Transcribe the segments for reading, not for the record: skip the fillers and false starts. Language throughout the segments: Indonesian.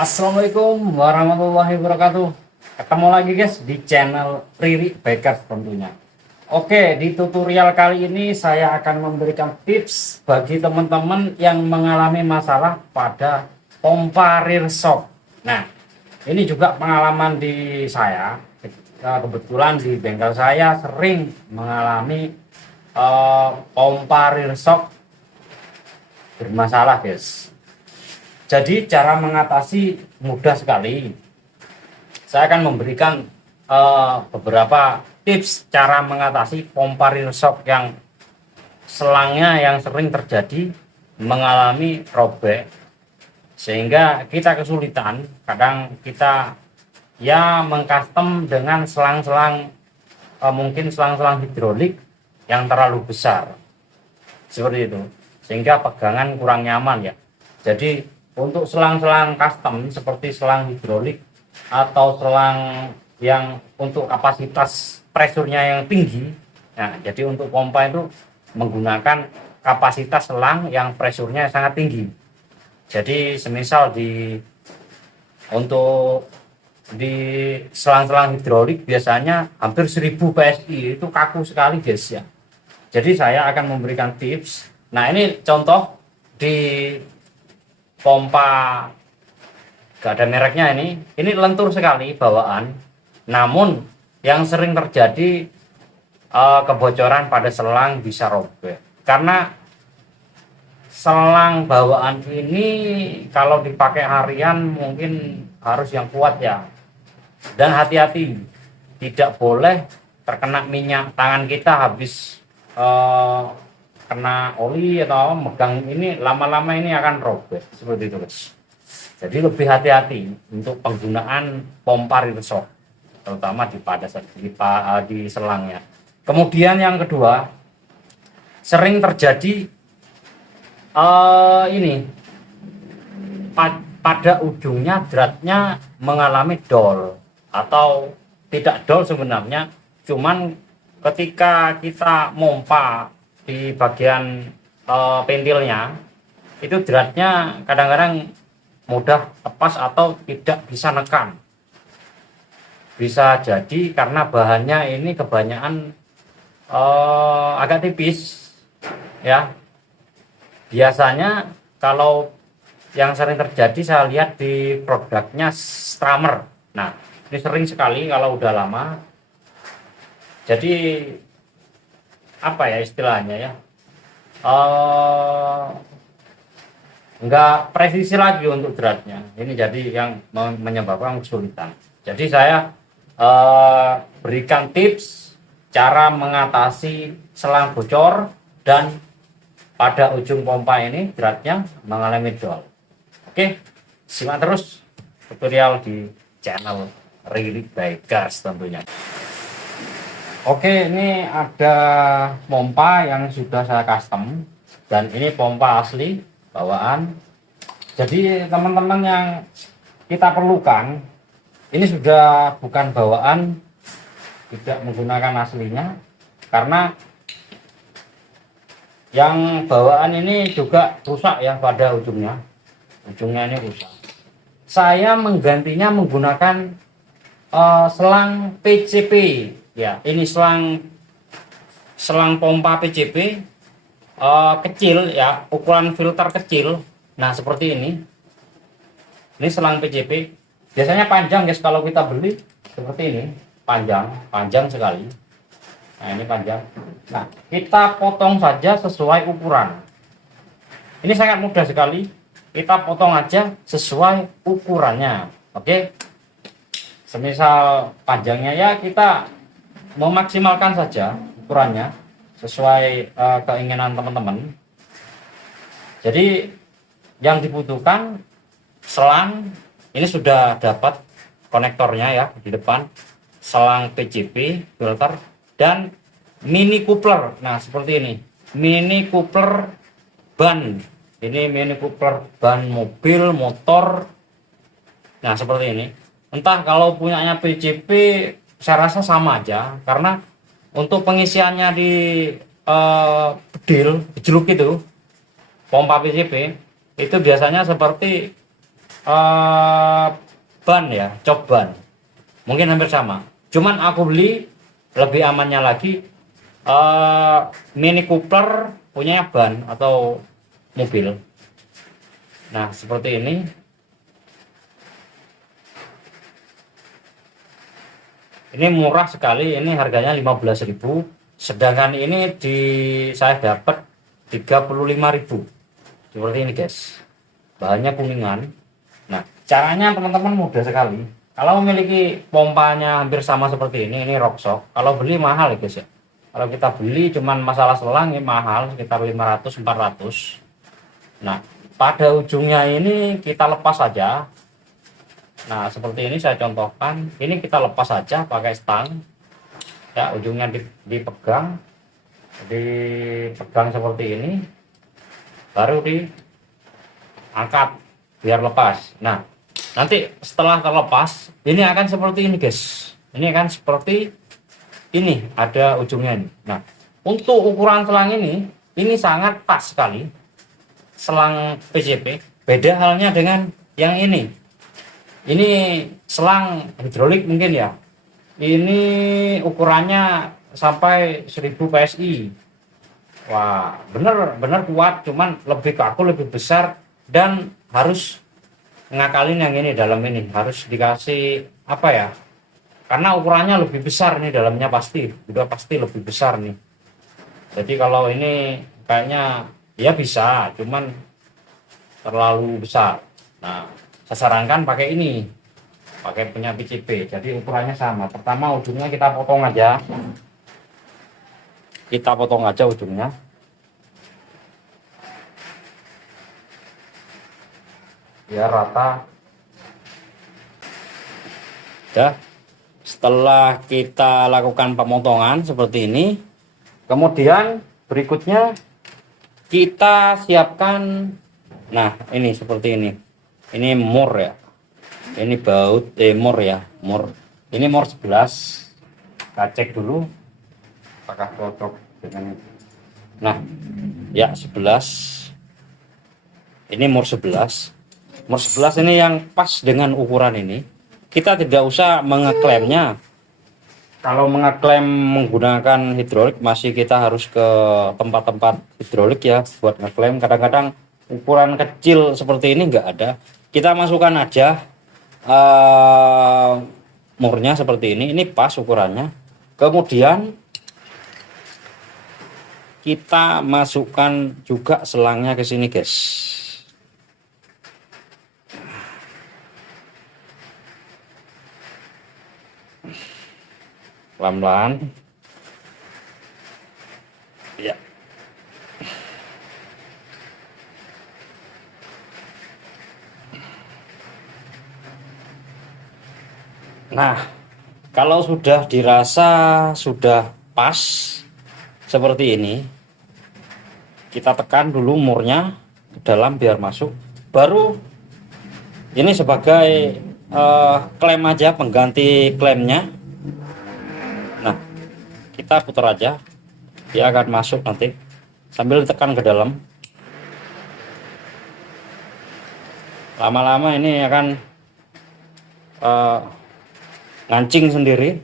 Assalamualaikum warahmatullahi wabarakatuh. Ketemu lagi guys di channel Riri Bakers tentunya. Oke, di tutorial kali ini saya akan memberikan tips bagi teman-teman yang mengalami masalah pada pompa rear shock. Nah, ini juga pengalaman di saya. Kebetulan di bengkel saya sering mengalami pompa rear shock bermasalah guys. Jadi cara mengatasi mudah sekali. Saya akan memberikan beberapa tips cara mengatasi pompa rear shock yang selangnya yang sering terjadi mengalami robek, sehingga kita kesulitan. Kadang kita ya mengcustom dengan selang-selang mungkin selang-selang hidrolik yang terlalu besar seperti itu, sehingga pegangan kurang nyaman ya. Jadi untuk selang-selang custom seperti selang hidrolik atau selang yang untuk kapasitas presurnya yang tinggi, nah jadi untuk pompa itu menggunakan kapasitas selang yang presurnya sangat tinggi. Jadi semisal untuk di selang-selang hidrolik biasanya hampir 1000 PSI, itu kaku sekali guys ya. Jadi saya akan memberikan tips. Nah ini contoh di pompa, gak ada mereknya, ini lentur sekali bawaan, namun yang sering terjadi kebocoran pada selang bisa robek karena selang bawaan ini kalau dipakai harian mungkin harus yang kuat ya. Dan hati-hati, tidak boleh terkena minyak tangan kita habis kena oli atau megang ini, lama-lama ini akan robek seperti itu guys. Jadi lebih hati-hati untuk penggunaan pompa rear shock, terutama di selangnya. Kemudian yang kedua, sering terjadi ini pada ujungnya dratnya mengalami dol atau tidak dol sebenarnya, cuman ketika kita mompa di bagian pentilnya itu dratnya kadang-kadang mudah lepas atau tidak bisa nekan. Bisa jadi karena bahannya ini kebanyakan agak tipis ya. Biasanya kalau yang sering terjadi saya lihat di produknya Strammer. Nah ini sering sekali kalau udah lama. Jadi apa ya istilahnya ya, enggak presisi lagi untuk dratnya ini, jadi yang menyebabkan kesulitan. Jadi saya berikan tips cara mengatasi selang bocor dan pada ujung pompa ini dratnya mengalami dol. Oke, simak terus tutorial di channel Riri Bakers tentunya. Oke, ini ada pompa yang sudah saya custom dan ini pompa asli bawaan. Jadi teman-teman yang kita perlukan, ini sudah bukan bawaan, tidak menggunakan aslinya, karena yang bawaan ini juga rusak ya pada ujungnya ini rusak. Saya menggantinya menggunakan selang PCP ya. Ini selang pompa PCP kecil ya, ukuran filter kecil. Nah seperti ini selang PCP, biasanya panjang guys kalau kita beli, seperti ini panjang sekali. Nah ini panjang. Nah kita potong saja sesuai ukuran. Ini sangat mudah sekali, kita potong aja sesuai ukurannya. Oke, semisal panjangnya ya kita memaksimalkan saja ukurannya sesuai keinginan teman-teman. Jadi yang dibutuhkan selang, ini sudah dapat konektornya ya di depan, selang PCP filter dan mini coupler. Nah seperti ini, mini coupler ban, ini mini coupler ban mobil motor. Nah seperti ini. Entah kalau punyanya PCP saya rasa sama aja, karena untuk pengisiannya di bejeluk itu pompa PCP itu biasanya seperti eh, ban ya, cok ban. Mungkin hampir sama. Cuman aku beli lebih amannya lagi Mini Cooper punya ban atau mobil. Nah, seperti ini. Ini murah sekali, ini harganya 15.000. Sedangkan ini saya dapat 35.000. Seperti ini, guys. Bahannya kuningan. Nah, caranya teman-teman mudah sekali. Kalau memiliki pompanya hampir sama seperti ini Rockshox. Kalau beli mahal ya, guys ya. Kalau kita beli cuman masalah selang ini mahal sekitar 500-400. Nah, pada ujungnya ini kita lepas saja. Nah, seperti ini saya contohkan. Ini kita lepas saja pakai stang. Ya, ujungnya dipegang seperti ini. Baru diangkat biar lepas. Nah, nanti setelah terlepas, ini akan seperti ini, guys. Ini akan seperti ini, ada ujungnya ini. Nah, untuk ukuran selang ini sangat pas sekali. Selang PCP. Beda halnya dengan yang ini. Ini selang hidrolik mungkin ya. Ini ukurannya sampai 1000 PSI. Wah, bener kuat, cuman lebih kaku, lebih besar, dan harus ngakalin yang ini dalam ini. Harus dikasih apa ya? Karena ukurannya lebih besar nih dalamnya udah pasti lebih besar nih. Jadi kalau ini kayaknya ya bisa, cuman terlalu besar. Nah, saya sarankan pakai ini, pakai punya PCP. Jadi ukurannya sama. Pertama ujungnya kita potong aja, ujungnya. Biar rata. Ya, setelah kita lakukan pemotongan seperti ini, kemudian berikutnya kita siapkan. Nah, ini seperti ini. Ini mur ya. Ini baut mur ya, mur. Ini mur 11. Kita cek dulu apakah cocok dengan ini. Nah, ya 11. Ini mur 11. Mur 11 ini yang pas dengan ukuran ini. Kita tidak usah mengeklemnya. Kalau mengeklem menggunakan hidrolik, masih kita harus ke tempat-tempat hidrolik ya buat ngeklem. Kadang-kadang ukuran kecil seperti ini enggak ada. Kita masukkan aja murnya seperti ini pas ukurannya. Kemudian kita masukkan juga selangnya ke sini, guys. Pelan-pelan. Ya. Nah, kalau sudah dirasa sudah pas seperti ini, kita tekan dulu murnya ke dalam biar masuk. Baru ini sebagai klem aja, pengganti klemnya. Nah, kita putar aja, dia akan masuk nanti sambil ditekan ke dalam. Lama-lama ini akan ngancing sendiri.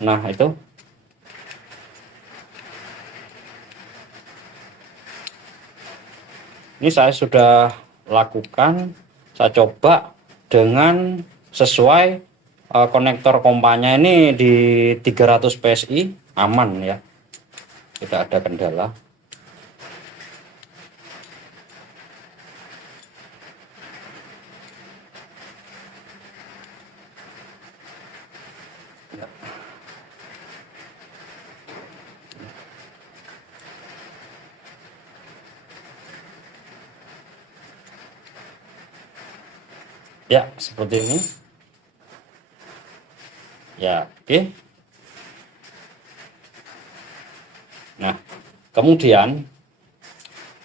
Nah, itu ini saya sudah lakukan, saya coba dengan sesuai konektor pompanya ini di 300 PSI, aman ya, tidak ada kendala. Ya, seperti ini. Ya, oke. Nah, kemudian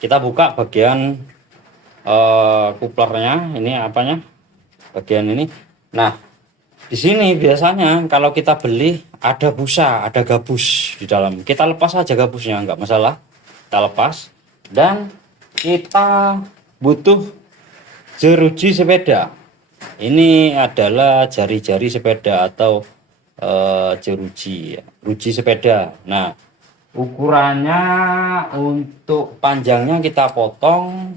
kita buka bagian kuplernya, ini apanya? Bagian ini. Nah, di sini biasanya kalau kita beli ada busa, ada gabus di dalam. Kita lepas aja gabusnya, nggak masalah. Kita lepas dan kita butuh jeruji sepeda. Ini adalah jari-jari sepeda atau jeruji, ruji sepeda. Nah, ukurannya untuk panjangnya kita potong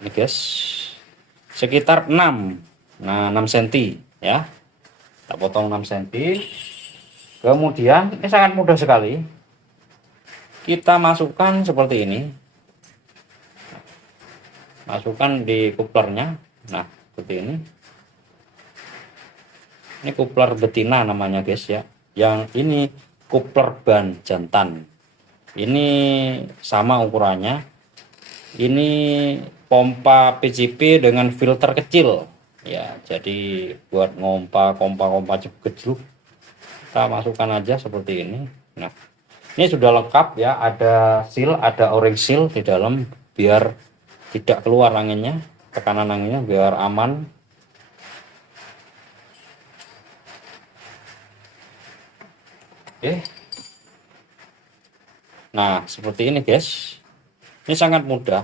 ini guys, sekitar 6. Nah, 6 cm ya. Kita potong 6 cm. Kemudian ini sangat mudah sekali. Kita masukkan seperti ini. Masukkan di kuplernya. Nah, seperti ini. Ini kupler betina namanya guys ya. Yang ini kupler ban jantan. Ini sama ukurannya. Ini pompa PCP dengan filter kecil. Ya, jadi buat ngompa kompa jeblok kita masukkan aja seperti ini. Nah, ini sudah lengkap ya, ada seal, ada o-ring seal di dalam biar tidak keluar anginnya, tekanan anginnya biar aman. Oke. Nah, seperti ini guys. Ini sangat mudah.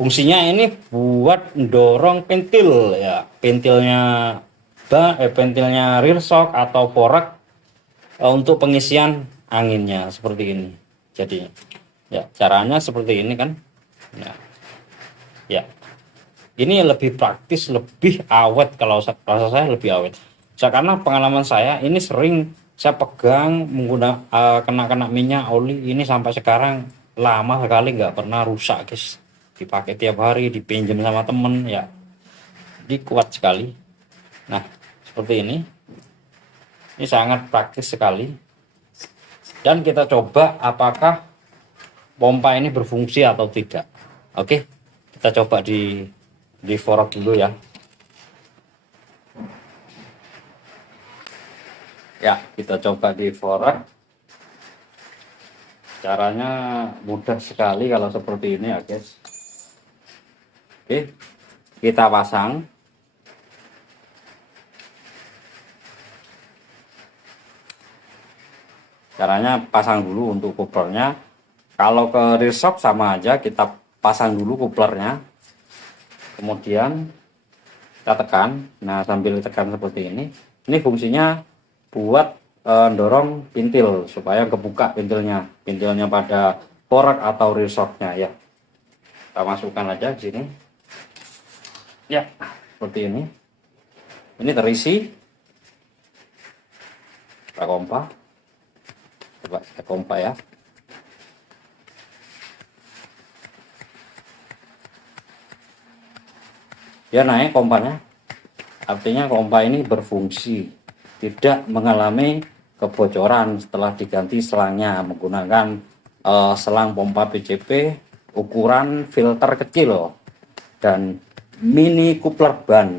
Fungsinya ini buat mendorong pentil ya, pentilnya rear shock atau fork untuk pengisian anginnya seperti ini. Jadi ya caranya seperti ini kan. Ya. Ini lebih praktis, lebih awet, kalau rasa saya lebih awet. Karena pengalaman saya ini sering saya pegang menggunakan kena minyak oli ini sampai sekarang lama sekali nggak pernah rusak guys. Dipakai tiap hari, dipinjam sama temen ya, ini kuat sekali. Nah, seperti ini sangat praktis sekali. Dan kita coba apakah pompa ini berfungsi atau tidak. Oke, kita coba di forok dulu ya. Ya, kita coba di forok. Caranya mudah sekali kalau seperti ini ya guys. Oke, kita pasang. Caranya pasang dulu untuk kuplernya. Kalau ke rear shock sama aja, kita pasang dulu kuplernya. Kemudian kita tekan. Nah, sambil tekan seperti ini. Ini fungsinya buat dorong pintil supaya kebuka pintilnya pada fork atau rear shocknya ya. Kita masukkan aja di sini. Ya, seperti ini. Ini terisi. Kita kompa. Coba kita kompa ya. Ya, naik kompanya. Artinya pompa ini berfungsi, tidak mengalami kebocoran setelah diganti selangnya menggunakan selang pompa PCP ukuran filter kecil dan mini coupler ban.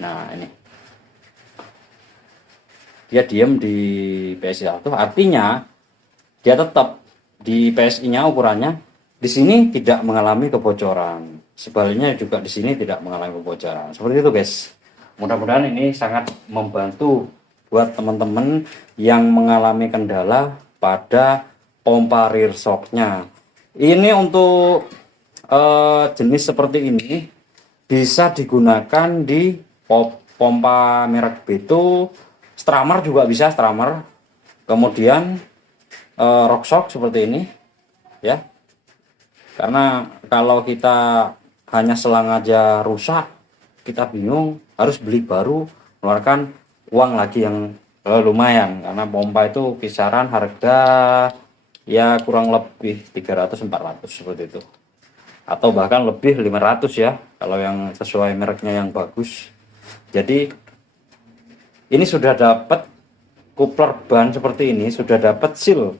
Nah, ini dia diam di PSI 1, artinya dia tetap di PSI nya ukurannya di sini tidak mengalami kebocoran, sebaliknya juga di sini tidak mengalami kebocoran. Seperti itu guys. Mudah-mudahan ini sangat membantu buat teman-teman yang mengalami kendala pada pompa rear shocknya. Ini untuk jenis seperti ini bisa digunakan di pompa merek Beto, Strammer juga bisa, Strammer. Kemudian Rockshock seperti ini ya. Karena kalau kita hanya selang aja rusak, kita bingung, harus beli baru, keluarkan uang lagi yang lumayan, karena pompa itu kisaran harga ya kurang lebih 300-400 seperti itu, atau bahkan lebih 500 ya kalau yang sesuai mereknya yang bagus. Jadi ini sudah dapat coupler ban seperti ini, sudah dapat seal,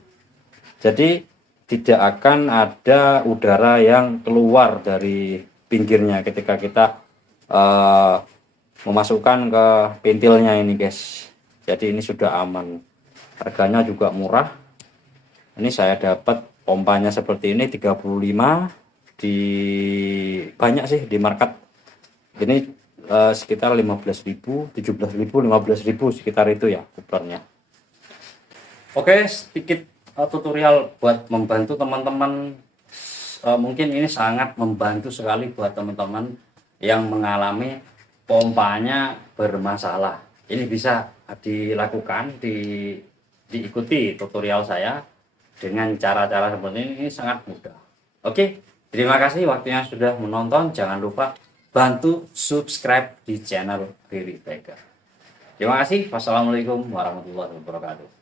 jadi tidak akan ada udara yang keluar dari pinggirnya ketika kita memasukkan ke pintilnya ini guys. Jadi ini sudah aman, harganya juga murah. Ini saya dapat pompanya seperti ini 35 di banyak sih di market ini sekitar 15.000, 17.000, 15.000 sekitar itu ya kuplernya. Oke, sedikit tutorial buat membantu teman-teman. Mungkin ini sangat membantu sekali buat teman-teman yang mengalami pompanya bermasalah. Ini bisa dilakukan, diikuti tutorial saya dengan cara-cara seperti ini sangat mudah. Oke, terima kasih waktunya sudah menonton. Jangan lupa bantu subscribe di channel Riri Baker. Terima kasih. Wassalamualaikum warahmatullahi wabarakatuh.